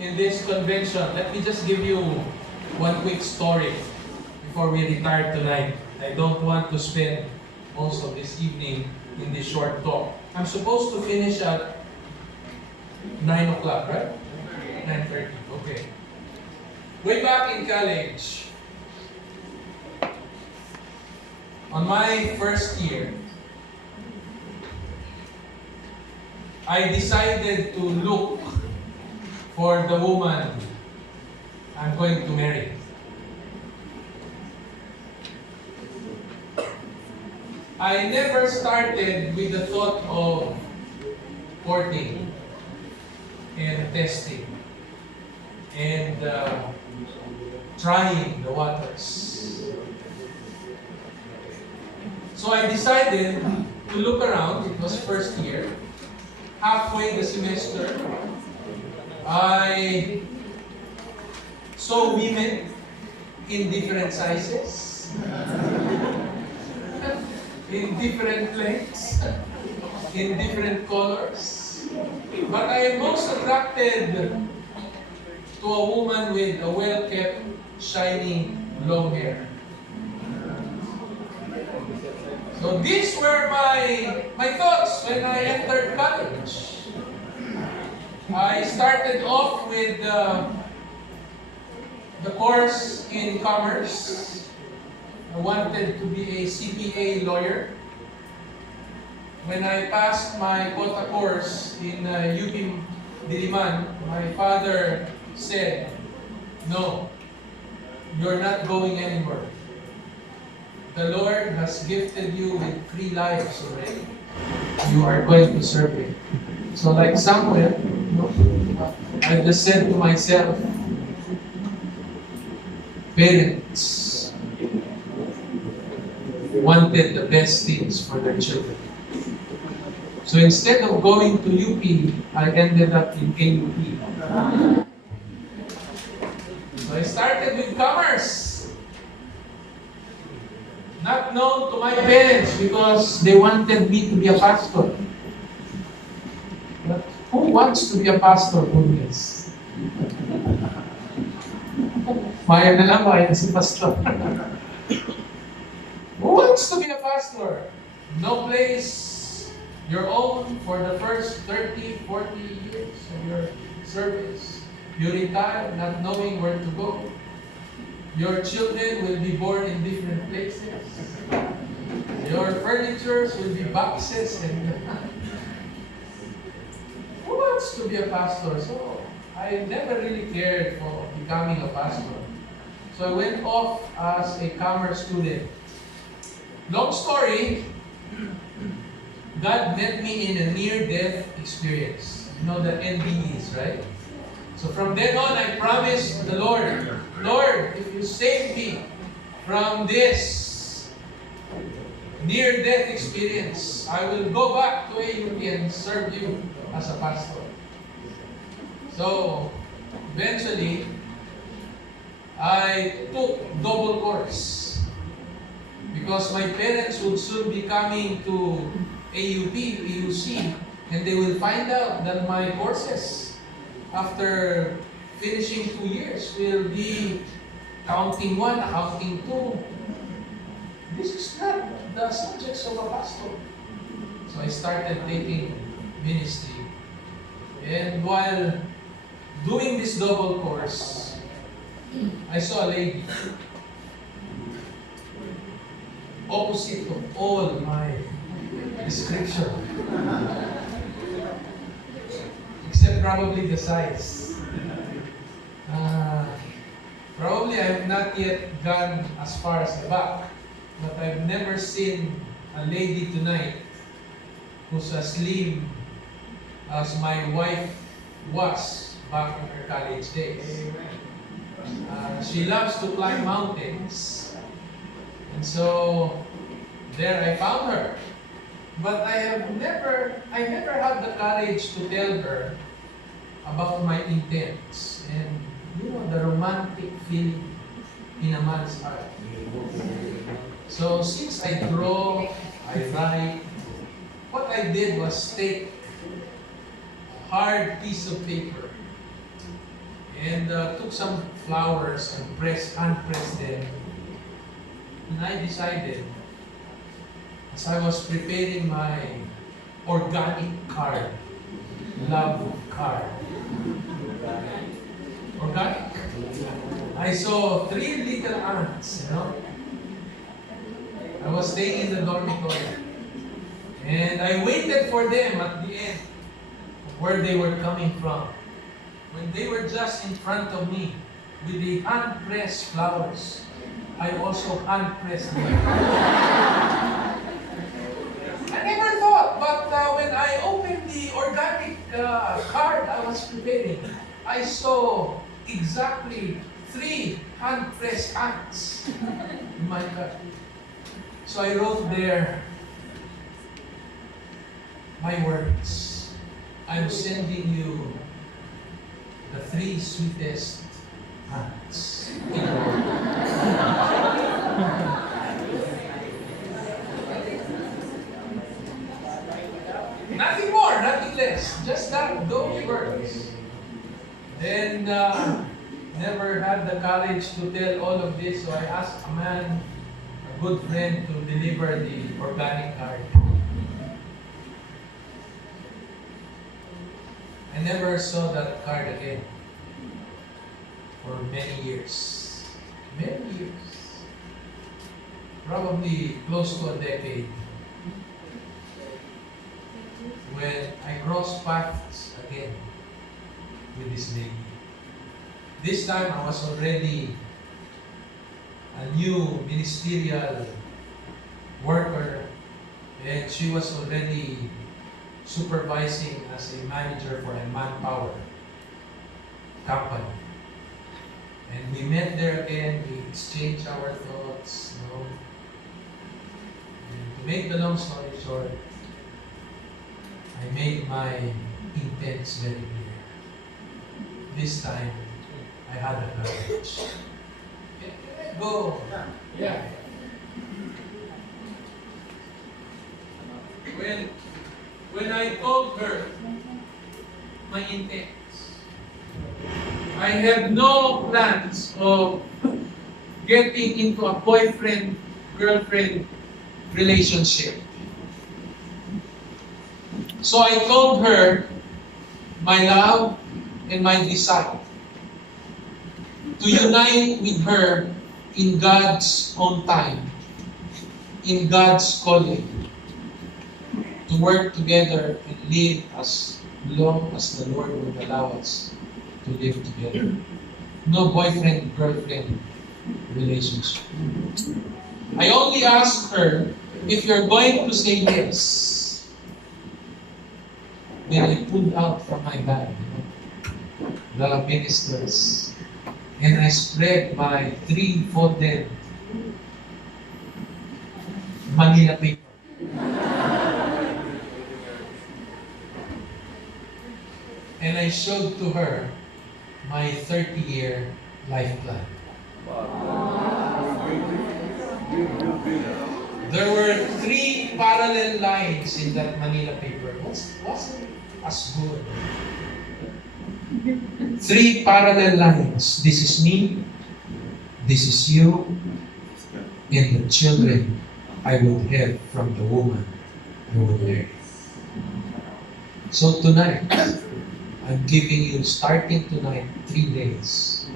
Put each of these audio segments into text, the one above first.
in this convention. Let me just give you one quick story before we retire tonight. I don't want to spend most of this evening in this short talk. I'm supposed to finish at 9 o'clock, right? 9:30, okay. Way back in college, on my first year, I decided to look for the woman I'm going to marry. I never started with the thought of courting and testing and trying the waters. So I decided to look around. It was first year. Halfway the semester, I saw women in different sizes, in different lengths, in different colors. But I am most attracted to a woman with a well-kept, shiny, long hair. So these were my thoughts when I entered college. I started off with the course in commerce. I wanted to be a CPA lawyer. When I passed my quota course in UP Diliman, my father said, "No, you're not going anywhere. The Lord has gifted you with 3 lives already. You are going to serve Him." So like Samuel, I just said to myself, parents wanted the best things for their children. So instead of going to UP, I ended up in AUP. So I started with commerce. Not known to my parents because they wanted me to be a pastor. But who wants to be a pastor, goodness? Maya na lang, maya si pastor. Who wants to be a pastor? No place your own for the first 30, 40 years of your service. You retire not knowing where to go. Your children will be born in different places. Your furnitures will be boxes and who wants to be a pastor? So I never really cared for becoming a pastor. So I went off as a commerce student. Long story, God met me in a near-death experience. You know the NDEs, right? So from then on, I promised the Lord, Lord, if you save me from this near-death experience, I will go back to AUP and serve you as a pastor. So eventually, I took double course because my parents would soon be coming to AUP, PUC, and they will find out that my courses after finishing 2 years will be counting 1, counting 2. This is not the subjects of a pastor. So I started taking ministry. And while doing this double course, I saw a lady opposite of all my description. Except probably the size. Probably I have not yet gone as far as the back, but I've never seen a lady tonight who's as slim as my wife was back in her college days. She loves to climb mountains, and so there I found her. But I never had the courage to tell her about my intents and the romantic feeling in a man's heart. So since I draw, I write, what I did was take a hard piece of paper and took some flowers and hand-pressed them. And I decided, as I was preparing my organic card, love card, organic, I saw 3 little ants, I was staying in the dormitory. And I waited for them at the end, where they were coming from. When they were just in front of me, with the hand-pressed flowers, I also hand-pressed them. I never thought, but when I opened the organic card I was preparing, I saw exactly 3 hand-pressed ants in my card. So I wrote there my words. I'm sending you the 3 sweetest ants. Nothing more, nothing less. Just those words. Then never had the courage to tell all of this, so I asked a man, a good friend, to deliver the organic card. I never saw that card again for many years. Many years. Probably close to a decade. When I crossed paths again with this lady. This time I was already a new ministerial worker, and she was already supervising as a manager for a manpower company. And we met there again, we exchanged our thoughts, And to make the long story short, I made my intents very clear. This time, I had the courage. Go! Yeah. When I told her my intents, I have no plans of getting into a boyfriend-girlfriend relationship. So I told her my love and my desire to unite with her in God's own time, in God's calling, to work together and live as long as the Lord would allow us to live together. No boyfriend-girlfriend relationship. I only asked her, if you're going to say yes, then I pulled out from my bag the ministers, and I spread my 3-folded Manila paper. And I showed to her my 30-year life plan. There were 3 parallel lines in that Manila paper. Wasn't as good. 3 parallel lines. This is me, this is you, and the children I would have from the woman I would marry. So tonight, I'm giving you, starting tonight, 3 days.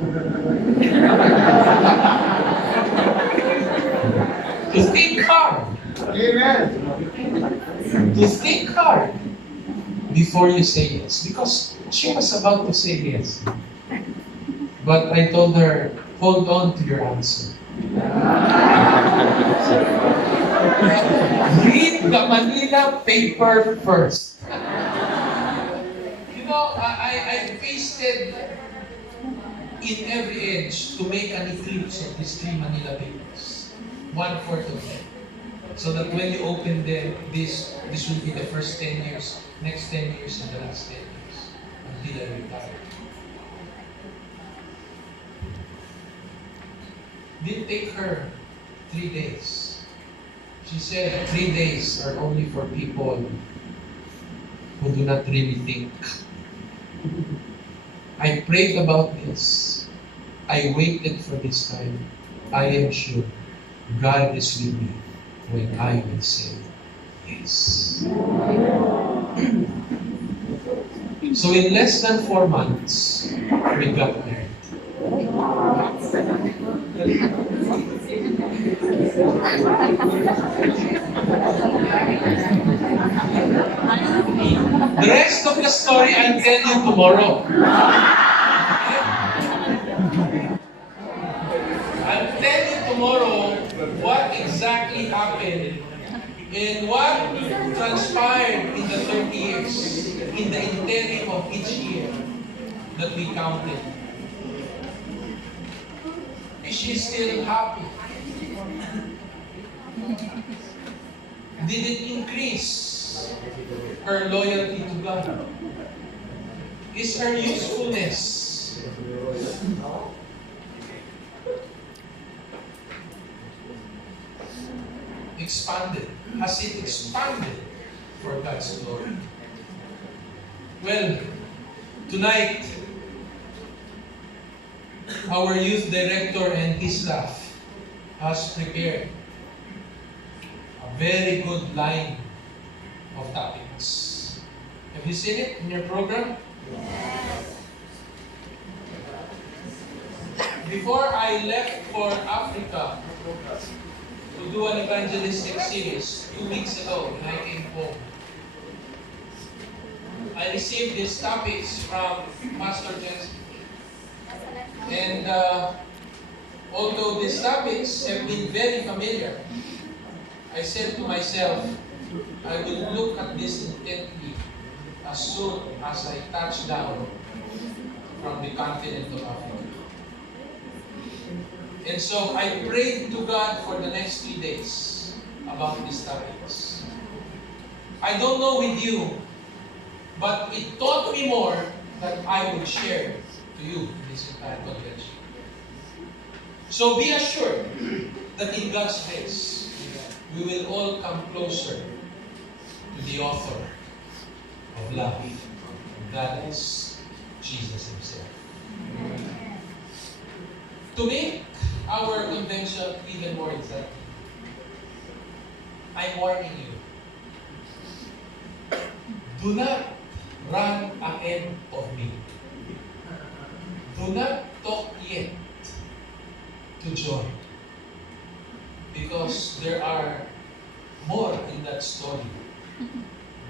To think hard. Amen. To think hard before you say yes. Because she was about to say yes. But I told her, hold on to your answer. Read the Manila paper first. I pasted in every edge to make an eclipse of these 3 Manila papers. 1/4 of them. So that when you open them, this will be the first 10 years, next 10 years, and the last 10 years until I retire. Didn't take her 3 days. She said 3 days are only for people who do not really think. I prayed about this. I waited for this time. I am sure God is with me when I will say yes. So in less than 4 months, we got married. The rest of the story I'll tell you tomorrow. I'll tell you tomorrow what exactly happened and what transpired in the 30 years, in the interim of each year that we counted. Is she still happy? Did it increase her loyalty to God? Is her usefulness expanded? Has it expanded for God's glory? Well, tonight, our youth director and his staff has prepared a very good line of topics. Have you seen it in your program? Yes. Before I left for Africa to do an evangelistic series 2 weeks ago when I came home, I received these topics from Pastor Jens. And although these topics have been very familiar, I said to myself, I will look at this intently as soon as I touch down from the continent of Africa. And so I prayed to God for the next 3 days about these topics. I don't know with you, but it taught me more that I would share to you in this entire convention. So be assured that in God's grace, we will all come closer to the author of love. That is Jesus Himself. To make our convention even more exact, I'm warning you. Do not run ahead of me. Do not talk yet to join, because there are more in that story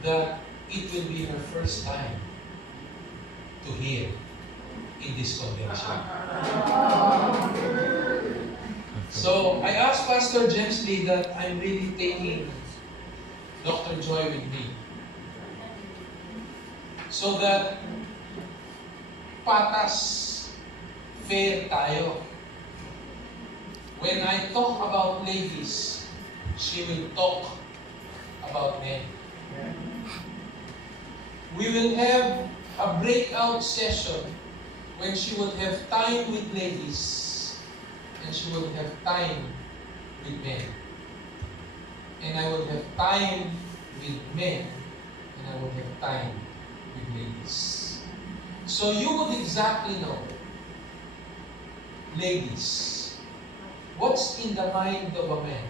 that it will be her first time to hear in this convention. So I asked Pastor James Lee that I'm really taking Dr. Joy with me, so that patas, fair tayo. When I talk about ladies, she will talk about men. We will have a breakout session when she will have time with ladies and she will have time with men. And I will have time with men and I will have time with ladies. So you would exactly know, ladies, what's in the mind of a man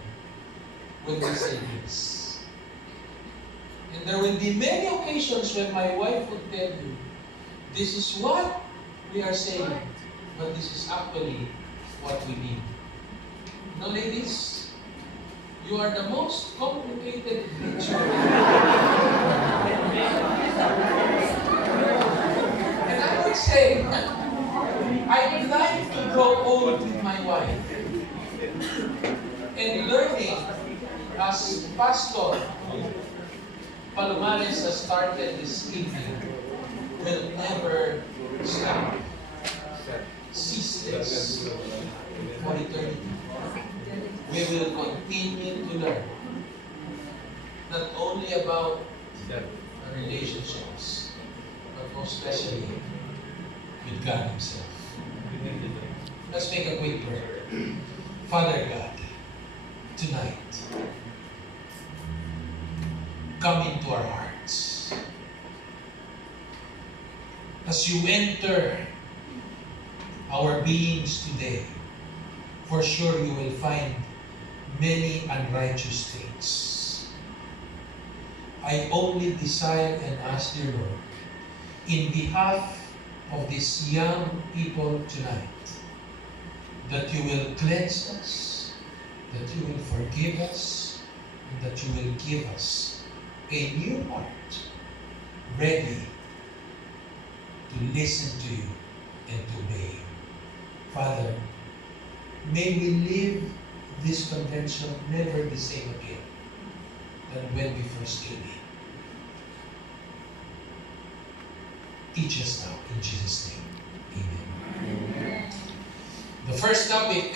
when we say this. And there will be many occasions when my wife would tell you, this is what we are saying, but this is actually what we mean. No, ladies, you are the most complicated creature. And I would say, I'd like to grow old with my wife. And learning, as Pastor Palomares has started this evening, will never stop. Ceaseless for eternity. We will continue to learn, not only about our relationships, but most especially with God Himself. Let's make a quick prayer. Father God, tonight, come into our hearts. As as you enter our beings today, for sure you will find many unrighteous things. I only desire and ask, dear Lord, in behalf of these young people tonight, that you will cleanse us, that you will forgive us, and that you will give us a new heart, ready to listen to you and to obey you. Father, may we live this convention never the same again than when we first came in. Teach us now, in Jesus' name. Amen. The first topic,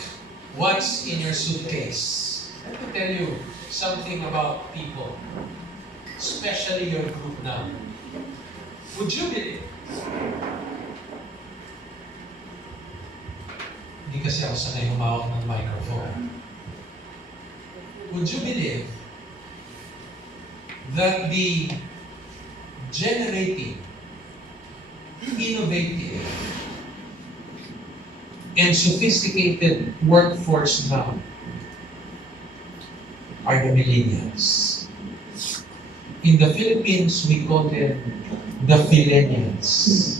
what's in your suitcase? Let me tell you something about people, especially your group now. Would you believe? Hindi kasi ako sanay humawak ng microphone. Would you believe that the generating, innovative, and sophisticated workforce now are the millennials? In the Philippines, we call them the Phillennials.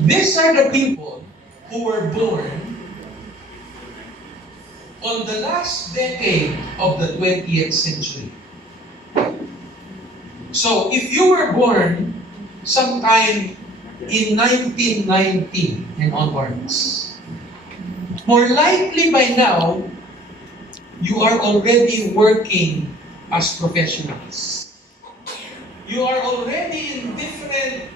These are the people who were born on the last decade of the 20th century. So, if you were born sometime in 1990 and onwards, more likely by now, you are already working as professionals. You are already in different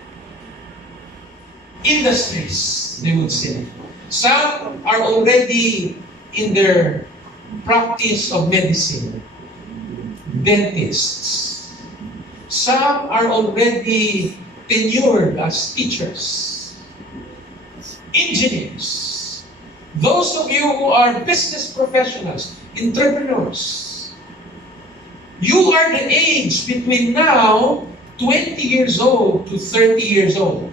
industries, they would say. Some are already in their practice of medicine, dentists. Some are already tenured as teachers, engineers. Those of you who are business professionals, entrepreneurs, you are the age between now 20 years old to 30 years old.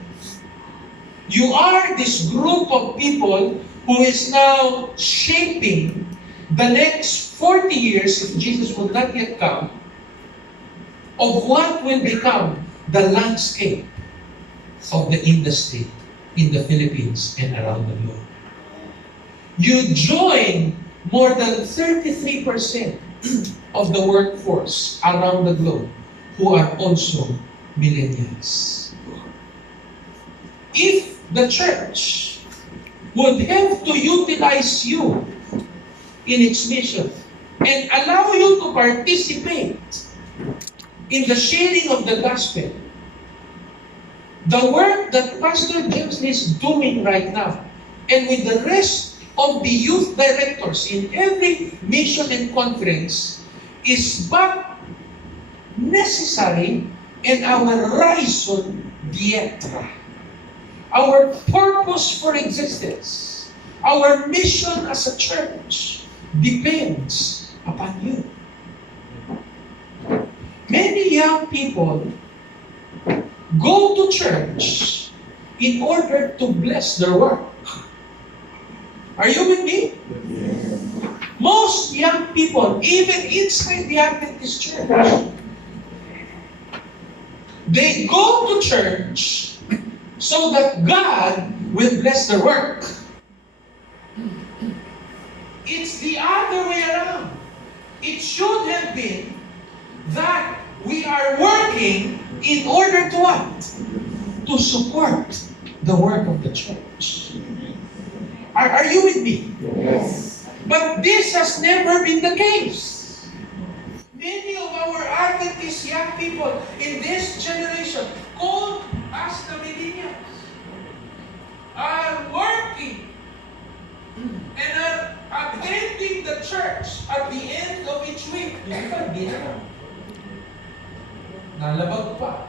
You are this group of people who is now shaping the next 40 years, if Jesus will not yet come, of what will become the landscape of the industry in the Philippines and around the globe. You join more than 33% of the workforce around the globe who are also millennials. If the church would have to utilize you in its mission and allow you to participate in the sharing of the gospel, the work that Pastor James is doing right now, and with the rest of the youth directors in every mission and conference, is but necessary and our raison d'etre, our purpose for existence, our mission as a church depends upon you. Many young people go to church in order to bless their work. Are you with me? Yes. Most young people, even inside the Adventist church, they go to church so that God will bless their work. It's the other way around. It should have been that we are working in order to what? To support the work of the church. Are you with me? Yes. But this has never been the case. Many of our Adventist young people in this generation, called as the millennials, are working and are attending the church at the end of each week. Nalabag pa.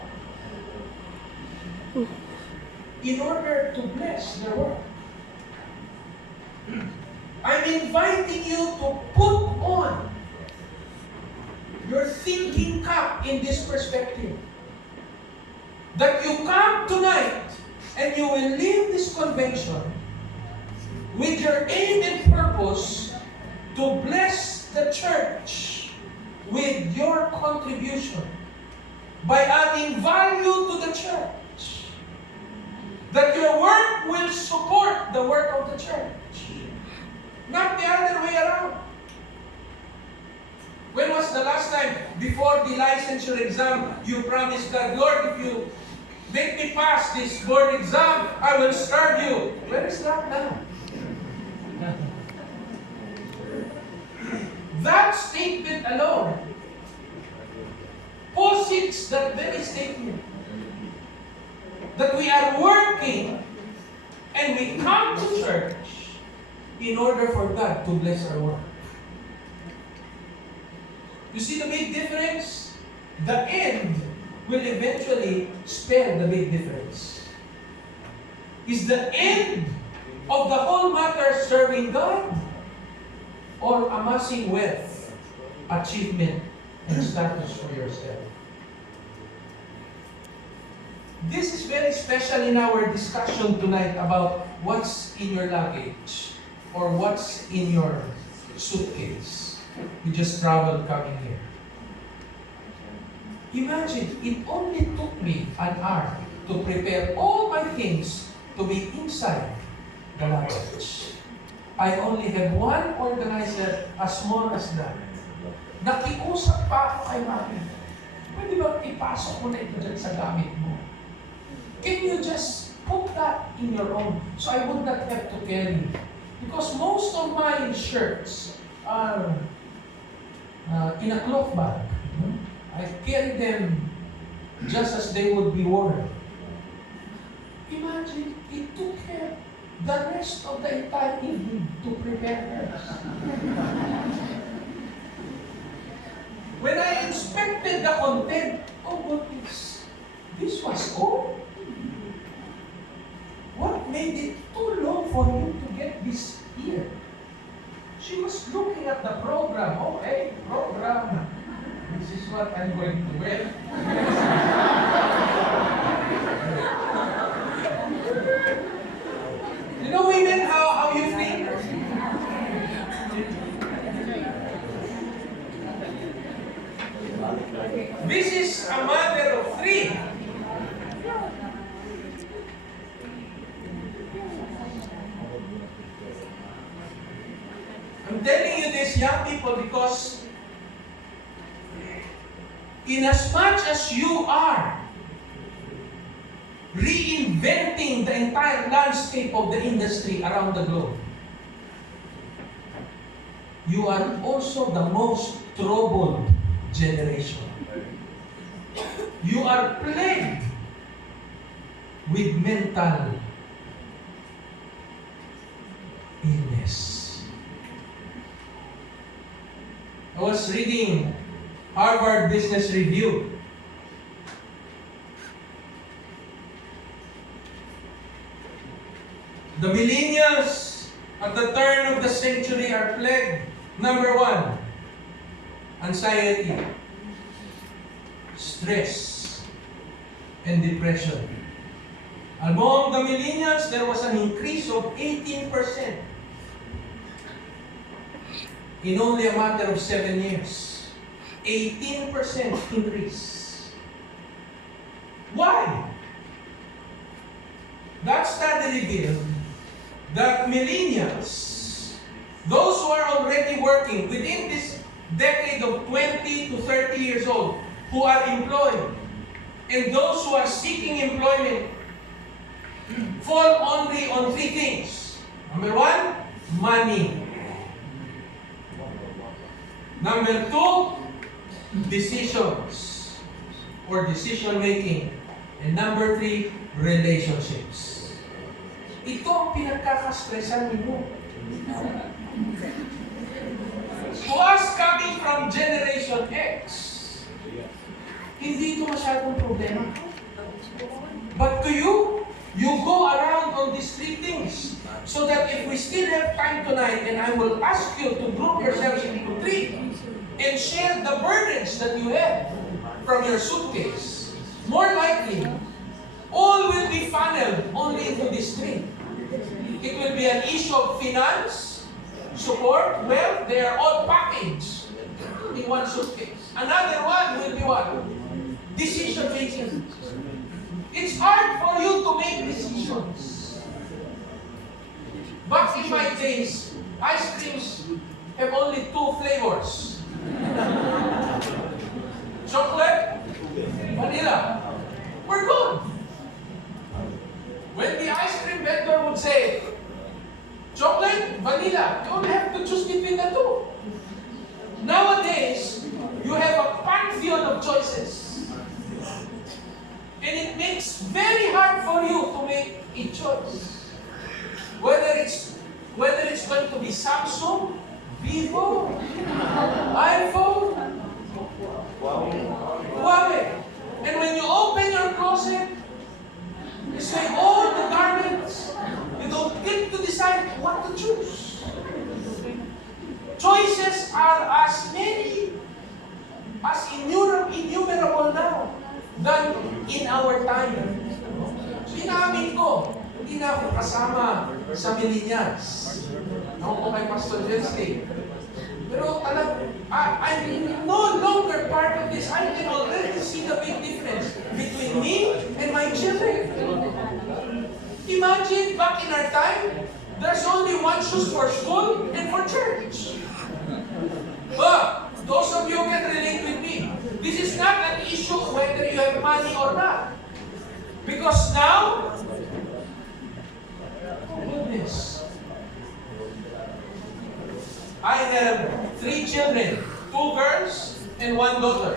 In order to bless their work. I'm inviting you to put on your thinking cap in this perspective. that you come tonight and you will leave this convention with your aim and purpose to bless the church with your contribution by adding value to the church. That your work will support the work of the church, not the other way around. When was the last time before the licensure exam you promised God, Lord, if you make me pass this board exam, I will serve you? Where is that now? That statement alone posits that very statement that we are working and we come to church in order for God to bless our work. You see the big difference? The end will eventually spell the big difference. Is the end of the whole matter serving God or amassing wealth, achievement, and status for yourself? This is very special in our discussion tonight about what's in your luggage or what's in your suitcase. We just traveled coming here. Imagine, it only took me an hour to prepare all my things to be inside the luggage. I only have one organizer as small as that. Nakiusap pa ako kay Mami. Pwede ba ipasok mo na ito dyan sa gamit mo? Can you just put that in your own so I would not have to carry? Because most of my shirts are in a cloth bag. I carry them just as they would be worn. Imagine, it took her the rest of the entire evening to prepare her. When I inspected the content, oh goodness, this was all? What made it too long for you to get this here? She was looking at the program. Okay, program. This is what I'm going to wear. You know, women, how you think? This is a mother of three. I'm telling you this, young people, because in as much as you are reinventing the entire landscape of the industry around the globe, you are also the most troubled generation. You are plagued with mental illness. I was reading Harvard Business Review. The millennials at the turn of the century are plagued. Number one, anxiety, stress, and depression. Among the millennials, there was an increase of 18% in only a matter of 7 years. 18% increase. Why? That study revealed that millennials, those who are already working within this decade of 20 to 30 years old, who are employed, and those who are seeking employment, fall only on three things. Number one, money. Number two, decisions or decision making. And number three, relationships. Ito ang pinagkakastresan ninyo. To us coming from Generation X, hindi ito masyadong problema. But to you, you go around on these three things. So that if we still have time tonight, and I will ask you to group yourselves into three and share the burdens that you have from your suitcase. More likely, be funneled only into this three. It will be an issue of finance, support, wealth. They are all packaged in one suitcase. Another one will be what? Decision making. It's hard for you to make decisions. Back in my days, ice creams have only 2 flavors. Chocolate, vanilla. We're good. When the ice cream vendor would say, chocolate, vanilla, you only have to choose between the 2. Nowadays, you have a pantheon of choices. And it makes very hard for you to make a choice. Whether it's going to be Samsung, Vivo, iPhone, Huawei. And when you open your closet, you say all the garments. You don't get to decide what to choose. Choices are as many, as innumerable now than in our time. So inamin ko, hindi na ako kasama sa millennials. Ako po kay Pastor Jensky. Pero I'm no longer part of this. I can already see the big difference between me and my children. Imagine back in our time, there's only one shoes for school and for church. But those of you who can relate with me, this is not an issue whether you have money or not. Because now, goodness, I have 3 children, 2 girls and 1 daughter.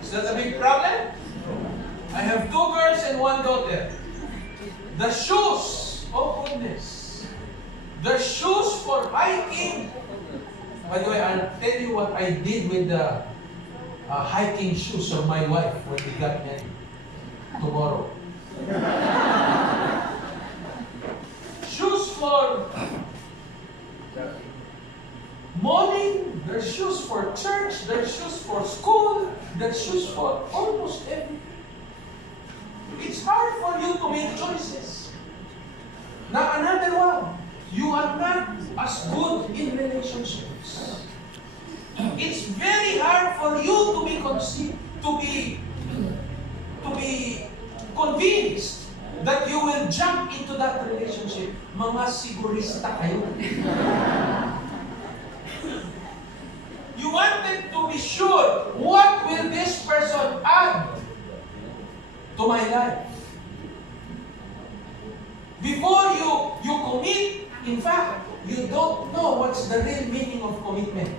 Is that a big problem? I have 2 girls and 1 daughter. The shoes, oh goodness, the shoes for hiking. By the way, I'll tell you what I did with the hiking shoes of my wife when we got married tomorrow. Shoes for morning, there's shoes for church, there's shoes for school, there's shoes for almost everything. It's hard for you to make choices. Now another one, you are not as good in relationships. It's very hard for you to be convinced that you will jump into that relationship. Mga sigurista kayo. You wanted to be sure, what will this person add to my life? Before you commit, in fact, you don't know what's the real meaning of commitment.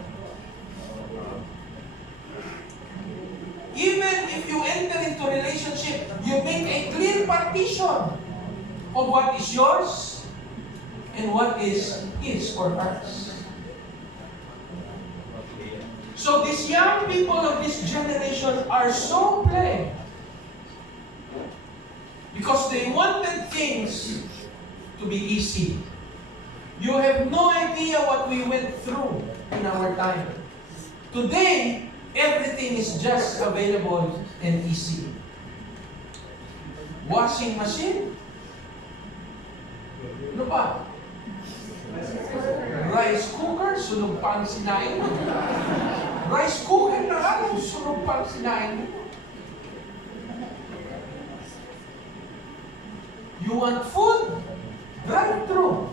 Even if you enter into a relationship, you make a clear partition of what is yours and what is his or hers. So these young people of this generation are so plagued because they wanted things to be easy. You have no idea what we went through in our time. Today, everything is just available and easy. Washing machine? Ano pa? Rice cooker, sunog pa ang sinain mo. Rice cooker na lang, sunog pa ang sinain mo. You want food? Drive-thru.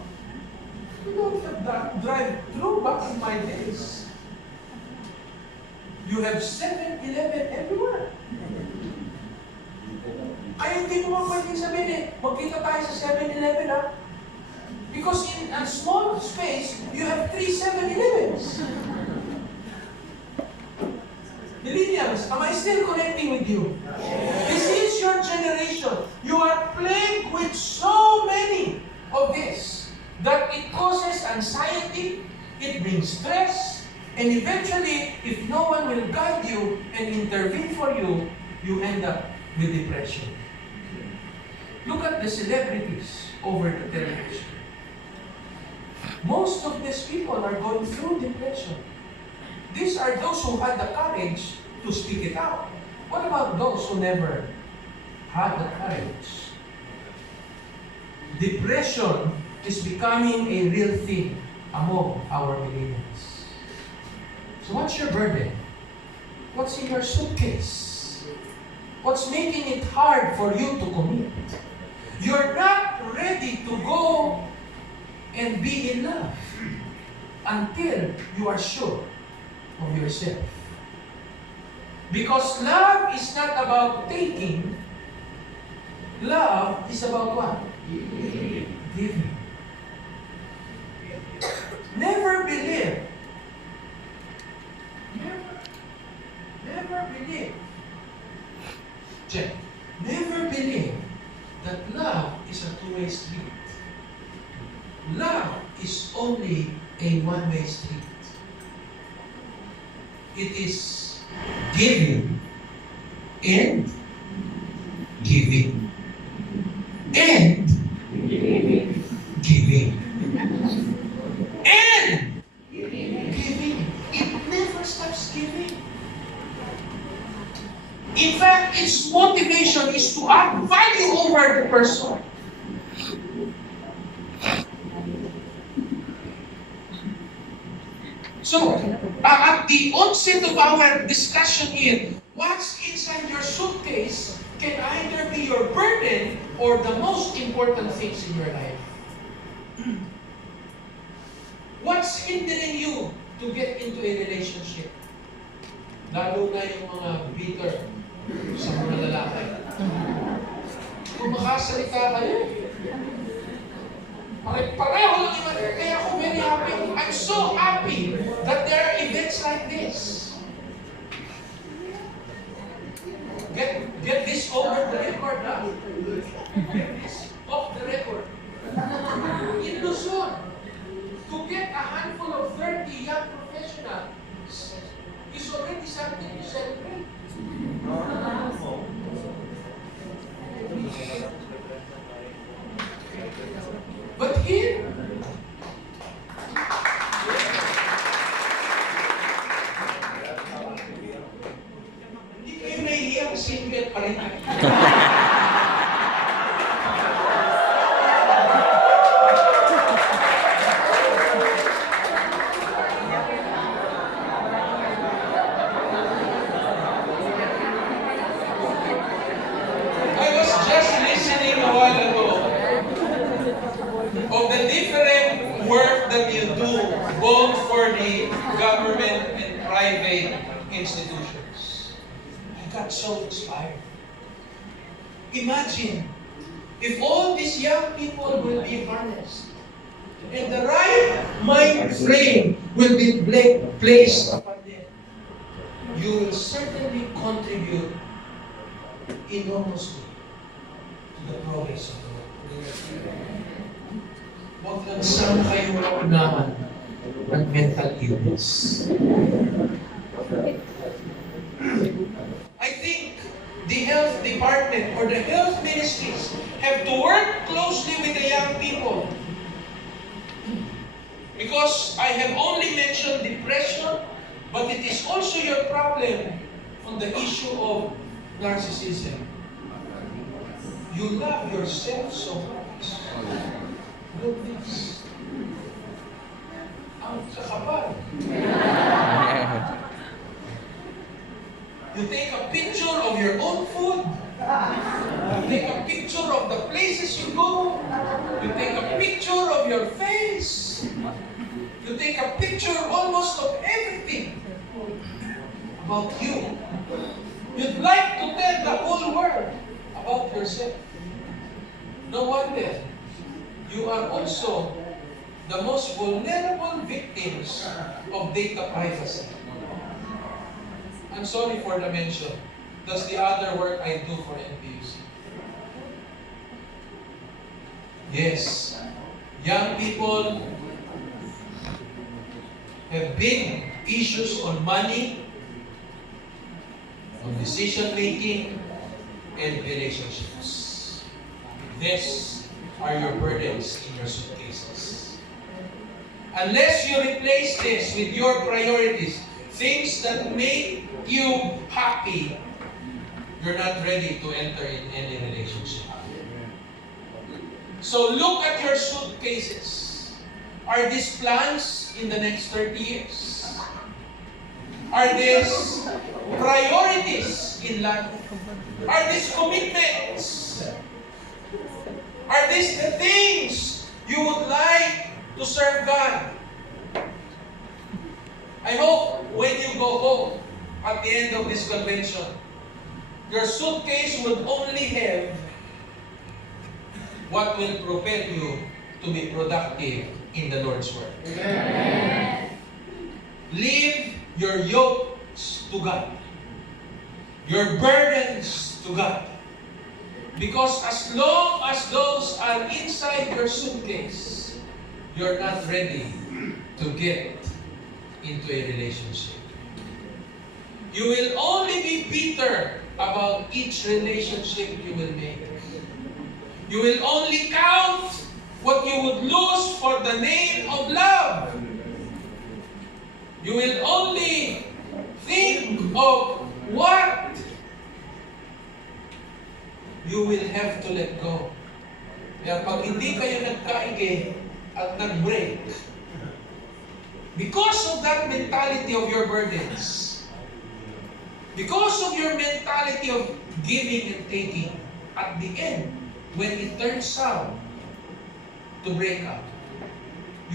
We don't have that drive-thru back in my days. You have 7-Eleven everywhere. Ay, hindi mo pwedeng sabihin magkita tayo sa 7-Eleven ha. Because in a small space, you have 3 7-Elevens. Millennials, am I still connecting with you? This is your generation. You are plagued with so many of this that it causes anxiety, it brings stress, and eventually, if no one will guide you and intervene for you, you end up with depression. Look at the celebrities over the television. Most of these people are going through depression. These are those who had the courage to speak it out. What about those who never had the courage? Depression is becoming a real thing among our millennials. So what's your burden? What's in your suitcase? What's making it hard for you to commit? You're not ready to go and be in love until you are sure of yourself. Because love is not about taking. Love is about what? Giving. Never believe. Never believe. Check. Never believe that love is a two-way street. Love is only a one-way street. It is giving and giving and giving and giving. It never stops giving. In fact, its motivation is to add value over the person. So, at the onset of our discussion here, what's inside your suitcase can either be your burden or the most important things in your life. What's hindering you to get into a relationship? Lalo na yung mga bitter sa mga lalaki. Kung makasalita kayo, pareho lang naman. Kaya ako very happy. I'm so happy that there are events like this. Get this over the record, ha? Get this off the record. In Luzon, to get a handful of 30 young professionals is already something to celebrate. But here, hindi kayo nahihiyang single pa rin. Of the different work that you do, both for the government and private institutions. I got so inspired. Imagine if all these young people will be harnessed and the right mind frame will be placed upon them. You will certainly contribute enormously to the progress of the world. Huwag lang saan kayo unahan ng mental illness. I think the health department or the health ministries have to work closely with the young people. Because I have only mentioned depression, but it is also your problem on the issue of narcissism. You love yourself so much. Look this. Ang kakapal. You take a picture of your own food. You take a picture of the places you go. You take a picture of your face. You take a picture almost of everything about you. You'd like to tell the whole world about yourself. No wonder you are also the most vulnerable victims of data privacy. I'm sorry for the mention. That's the other work I do for NPUC. Yes, young people have big issues on money, on decision making, and relationships. These are your burdens in your suitcases. Unless you replace this with your priorities, things that make you happy, you're not ready to enter in any relationship. So look at your suitcases. Are these plans in the next 30 years? Are these priorities in life? Are these commitments? Are these the things you would like to serve God? I hope when you go home at the end of this convention, your suitcase would only have what will propel you to be productive in the Lord's work. Amen. Leave your yokes to God, your burdens to God. Because as long as those are inside your suitcase, you're not ready to get into a relationship. You will only be bitter about each relationship you will make. You will only count what you would lose for the name of love. You will only think of what you will have to let go. Kaya pag hindi kayo nagkaige at nag-break, because of that mentality of your burdens, because of your mentality of giving and taking, at the end, when it turns out to break up,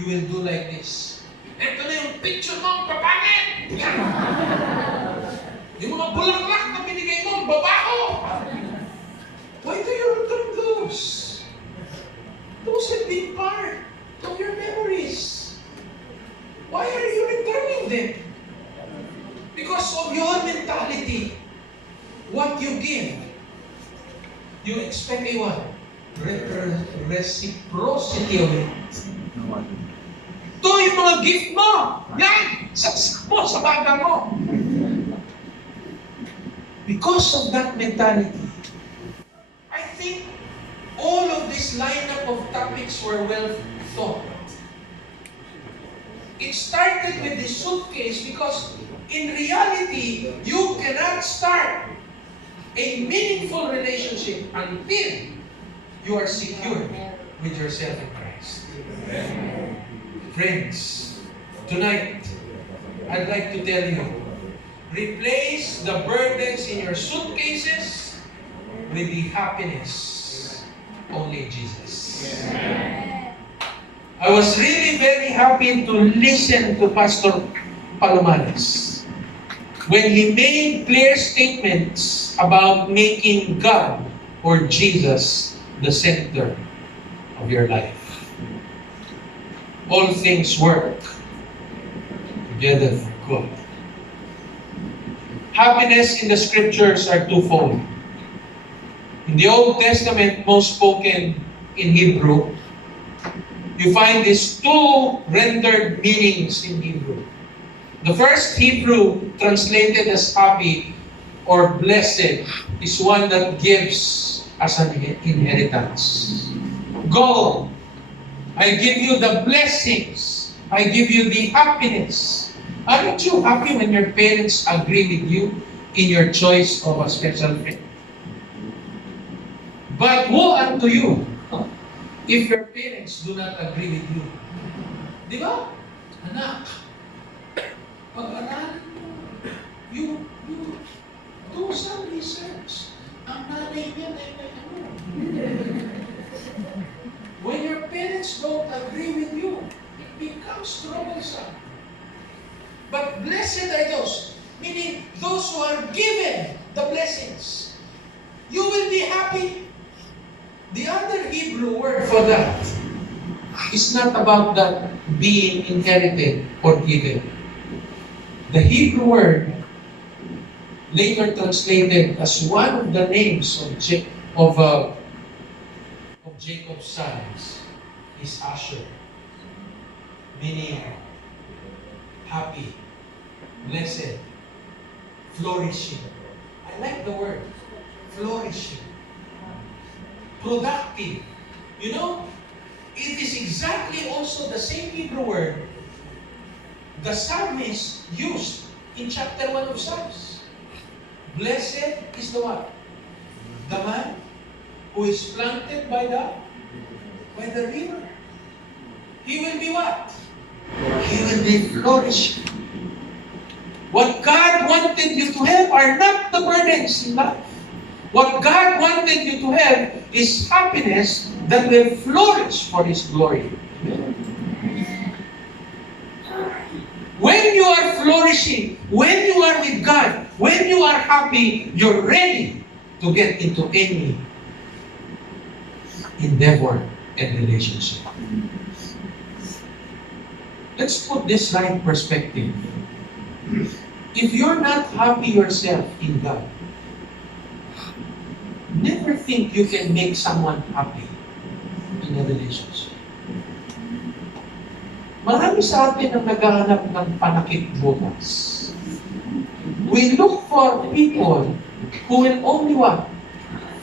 you will do like this. Ito na yung picture mo, papangit! Yung mga bulaklak na binigay mo, babaho! Why do you return those? Those have been part of your memories. Why are you returning them? Because of your mentality. What you give, you expect a what? Reciprocity of it. Ito yung mga gift mo. Yan! Saksak mo sa baga mo. Because of that mentality, I think all of this lineup of topics were well thought. It started with the suitcase because in reality, you cannot start a meaningful relationship until you are secure with yourself in Christ. Amen. Friends, tonight, I'd like to tell you, replace the burdens in your suitcases with the happiness only Jesus. Amen. I was really very happy to listen to Pastor Palomares when he made clear statements about making God or Jesus the center of your life. All things work together for good. Happiness in the scriptures are twofold. In the Old Testament, most spoken in Hebrew, you find these two rendered meanings in Hebrew. The first Hebrew translated as happy or blessed is one that gives as an inheritance. Go, I give you the blessings. I give you the happiness. Aren't you happy when your parents agree with you in your choice of a special friend? But woe unto you if your parents do not agree with you. Di ba? Anak, pag-aralan mo, you do some research. Ang nanay niya ay may ano. When your parents don't agree with you, it becomes troublesome. But blessed are those, meaning those who are given the blessings. You will be happy. The other Hebrew word for that is not about that being inherited or given. The Hebrew word, later translated as one of the names of Jacob's sons, is Asher, meaning happy, blessed, flourishing. I like the word, flourishing. Productive. You know, it is exactly also the same Hebrew word the psalmist used in chapter 1 of Psalms. Blessed is the what? who is planted by the river. He will be what? He will be flourishing. What God wanted you to have are not the burdens in life. What God wanted you to have is happiness that will flourish for His glory. When you are flourishing, when you are with God, when you are happy, you're ready to get into any endeavor and relationship. Let's put this right perspective. If you're not happy yourself in God, never think you can make someone happy in a relationship. Marami sa atin ang naghahanap ng panakip butas. We look for people who will only what?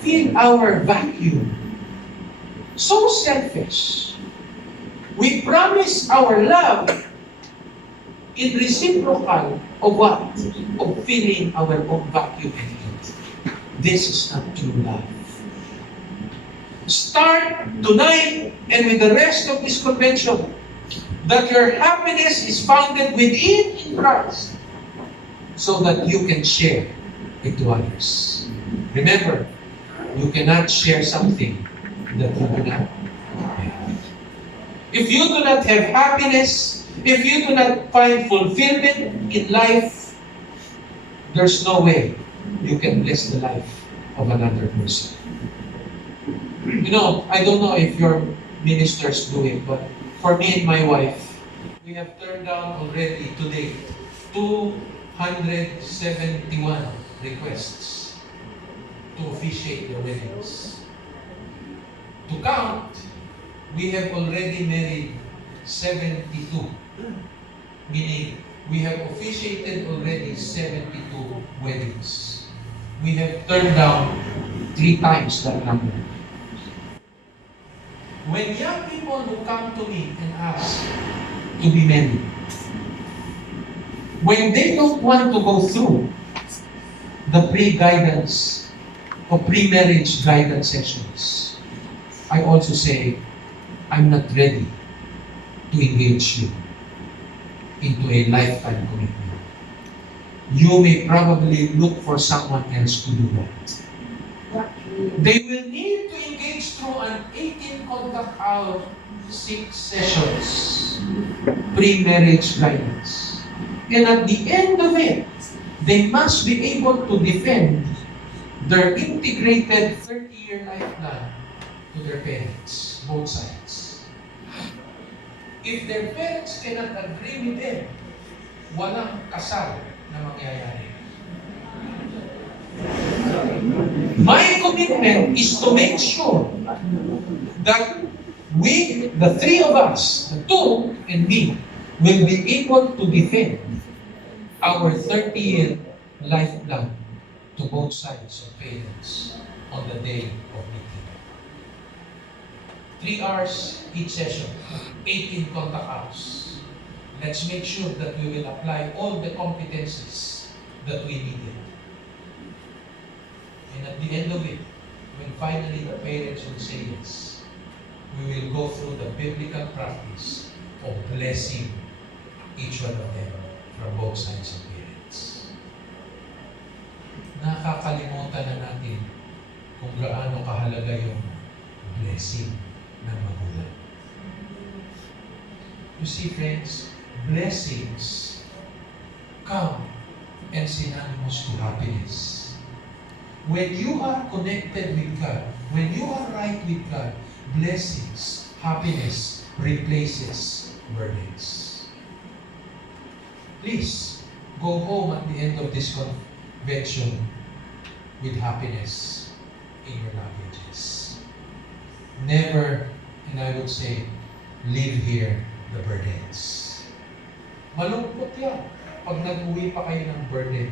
Fill our vacuum. So selfish. We promise our love in reciprocal of what? Of filling our own vacuum. This is not true love. Start tonight and with the rest of this convention that your happiness is founded within in Christ so that you can share it to others. Remember, you cannot share something that you do not have. If you do not have happiness, if you do not find fulfillment in life, there's no way you can bless the life of another person. You know, I don't know if your ministers do it, but for me and my wife, we have turned down already today 271 requests to officiate their weddings. To count, we have already married 72. Meaning, we have officiated already 72 weddings. We have turned down 3 times that number. When young people who come to me and ask to be married, when they don't want to go through the pre-guidance or pre-marriage guidance sessions, I also say, I'm not ready to engage you into a lifetime commitment. You may probably look for someone else to do that. They will need to engage through an 18 contact hour 6 sessions pre-marriage guidance. And at the end of it, they must be able to defend their integrated 30-year life plan to their parents, both sides. If their parents cannot agree with them, walang kasal na mangyayari. My commitment is to make sure that we, the 3 of us, the 2 and me, will be able to defend our 30-year life plan to both sides of parents on the day of meeting. 3 hours each session, 18 contact hours. Let's make sure that we will apply all the competencies that we needed. And at the end of it, when finally the parents will say yes, we will go through the biblical practice of blessing each one of them from both sides of parents. Nakakalimutan na natin kung gaano kahalaga yung blessing ng magulang. You see, friends, blessings come and synonymous to happiness. When you are connected with God, when you are right with God, blessings, happiness replaces burdens. Please, go home at the end of this convention with happiness in your luggages. Never, and I would say, leave here the burdens. Malungkot yan pag nag-uwi pa kayo ng burden.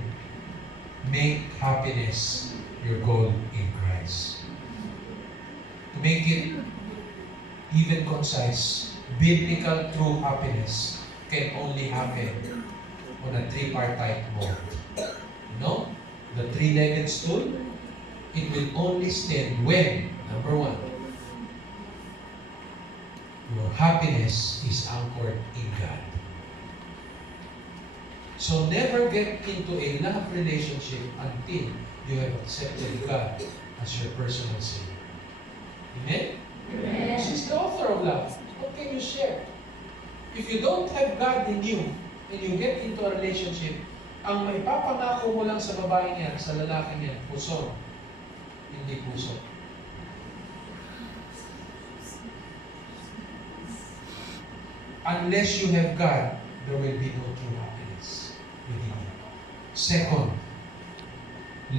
Make happiness your goal in Christ. To make it even concise, biblical true happiness can only happen on a tripartite mode. You know, the 3-legged stool, it will only stand when, number one, your happiness is anchored in God. So never get into a love relationship until you have accepted God as your personal Savior. Amen? Amen. She's the author of love. What can you share? If you don't have God in you, and you get into a relationship, ang maipapangako mo lang sa babaeng yan, sa lalaking yan, puso. Hindi puso. Unless you have God, there will be no true happiness within you. Second,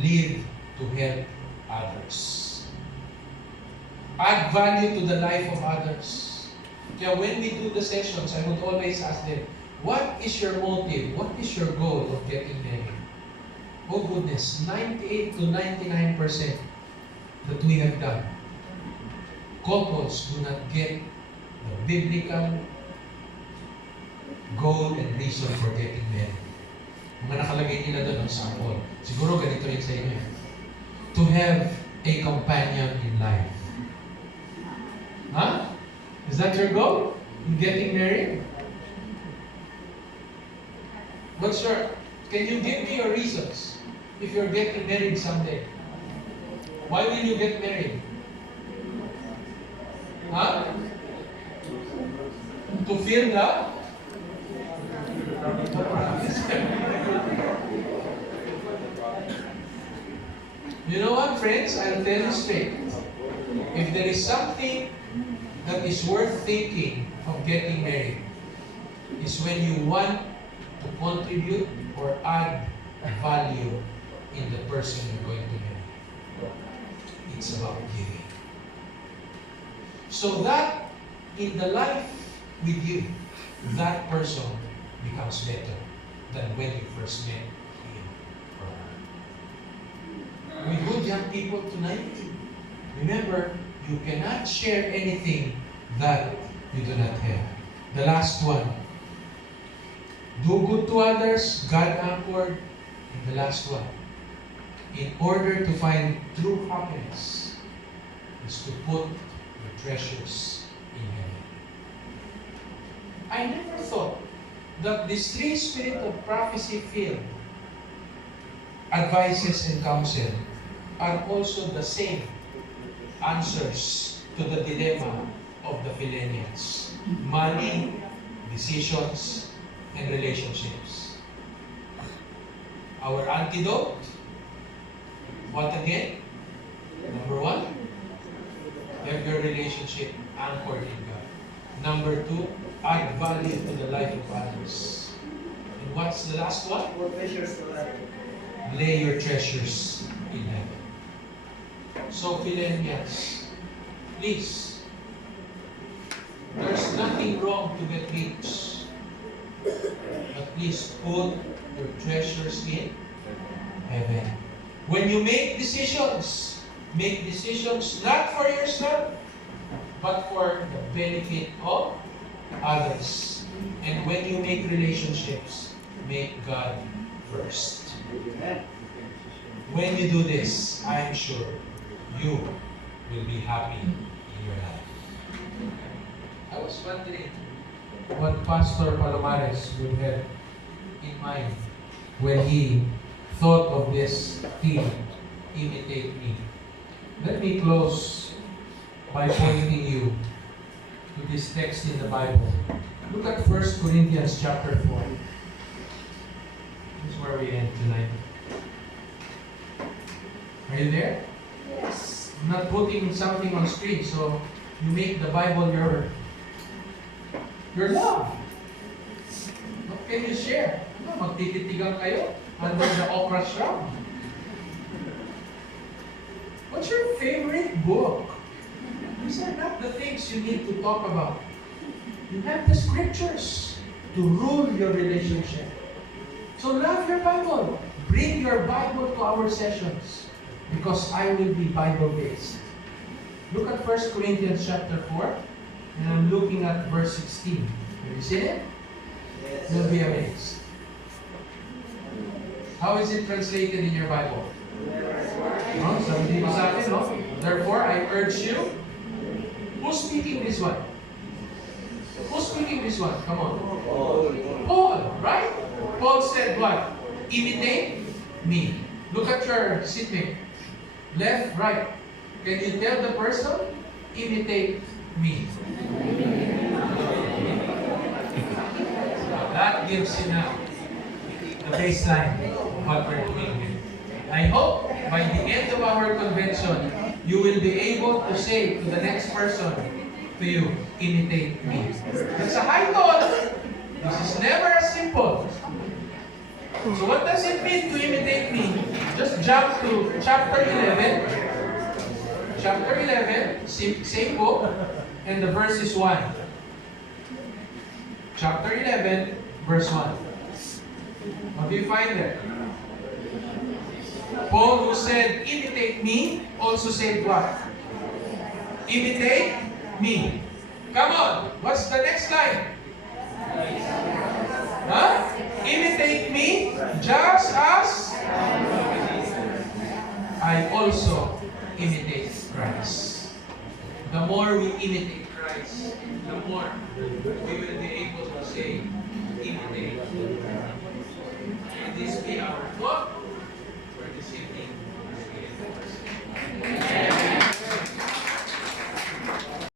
live to help others. Add value to the life of others. Kaya when we do the sessions, I would always ask them, what is your motive? What is your goal of getting married? Oh goodness, 98 to 99% that we have done. Couples do not get the biblical goal and reason for getting married. Mga nakalagay nila doon sa sample. Siguro ganito rin sa inyo. To have a companion in life. Huh? Is that your goal? In getting married? Can you give me your reasons if you're getting married someday? Why will you get married? Huh? To feel love? You know what, friends? I'll tell you straight. If there is something that is worth thinking of getting married, is when you want to contribute or add value in the person you're going to marry. It's about giving. So that in the life with you, that person becomes better than when you first met him or her. We good young people tonight, remember, you cannot share anything that you do not have. The last one, do good to others, God anchored. And the last one, in order to find true happiness, is to put your treasures in heaven. I never thought that this three spirit of prophecy field, advices and counsel, are also the same answers to the dilemma of the millennials. Money, decisions, and relationships. Our antidote, what again? Number one, have your relationship anchored in God. Number two, add value to the life of others. And what's the last one? Lay your treasures in heaven. So, Philenians, please, there's nothing wrong to get rich. But please put your treasures in heaven. When you make decisions not for yourself, but for the benefit of others. And when you make relationships, make God first. When you do this, I am sure you will be happy in your life. I was wondering what Pastor Palomares would have in mind when he thought of this theme, imitate me. Let me close by pointing you to this text in the Bible. Look at 1 Corinthians chapter 4. This is where we end tonight. Are you there? Yes. I'm not putting something on screen, so you make the Bible your love. What can you share? Magtititigan kayo under the okra shrub. What's your favorite book? These are not the things you need to talk about. You have the scriptures to rule your relationship. So love your Bible. Bring your Bible to our sessions because I will be Bible-based. Look at 1 Corinthians chapter 4 and I'm looking at verse 16. Have you seen it? Yes. You'll be amazed. How is it translated in your Bible? No? Sabi mo sa akin, no? Therefore, I urge you. Who's speaking this one? Who's speaking this one? Come on. Paul, right? Paul said what? Imitate me. Look at your seatmate. Left, right. Can you tell the person? Imitate me. That gives you now the baseline of what we're doing. I hope by the end of our convention, you will be able to say to the next person to you, imitate me. It's a high thought. This is never as simple. So what does it mean to imitate me? Just jump to chapter 11. Chapter 11, same book, and the verse is 1. Chapter 11, verse 1. What do you find there? Paul, who said, imitate me, also said what? Imitate me. Come on, what's the next line? Huh? Imitate me just as I also imitate Christ. The more we imitate Christ, the more we will be able to say, imitate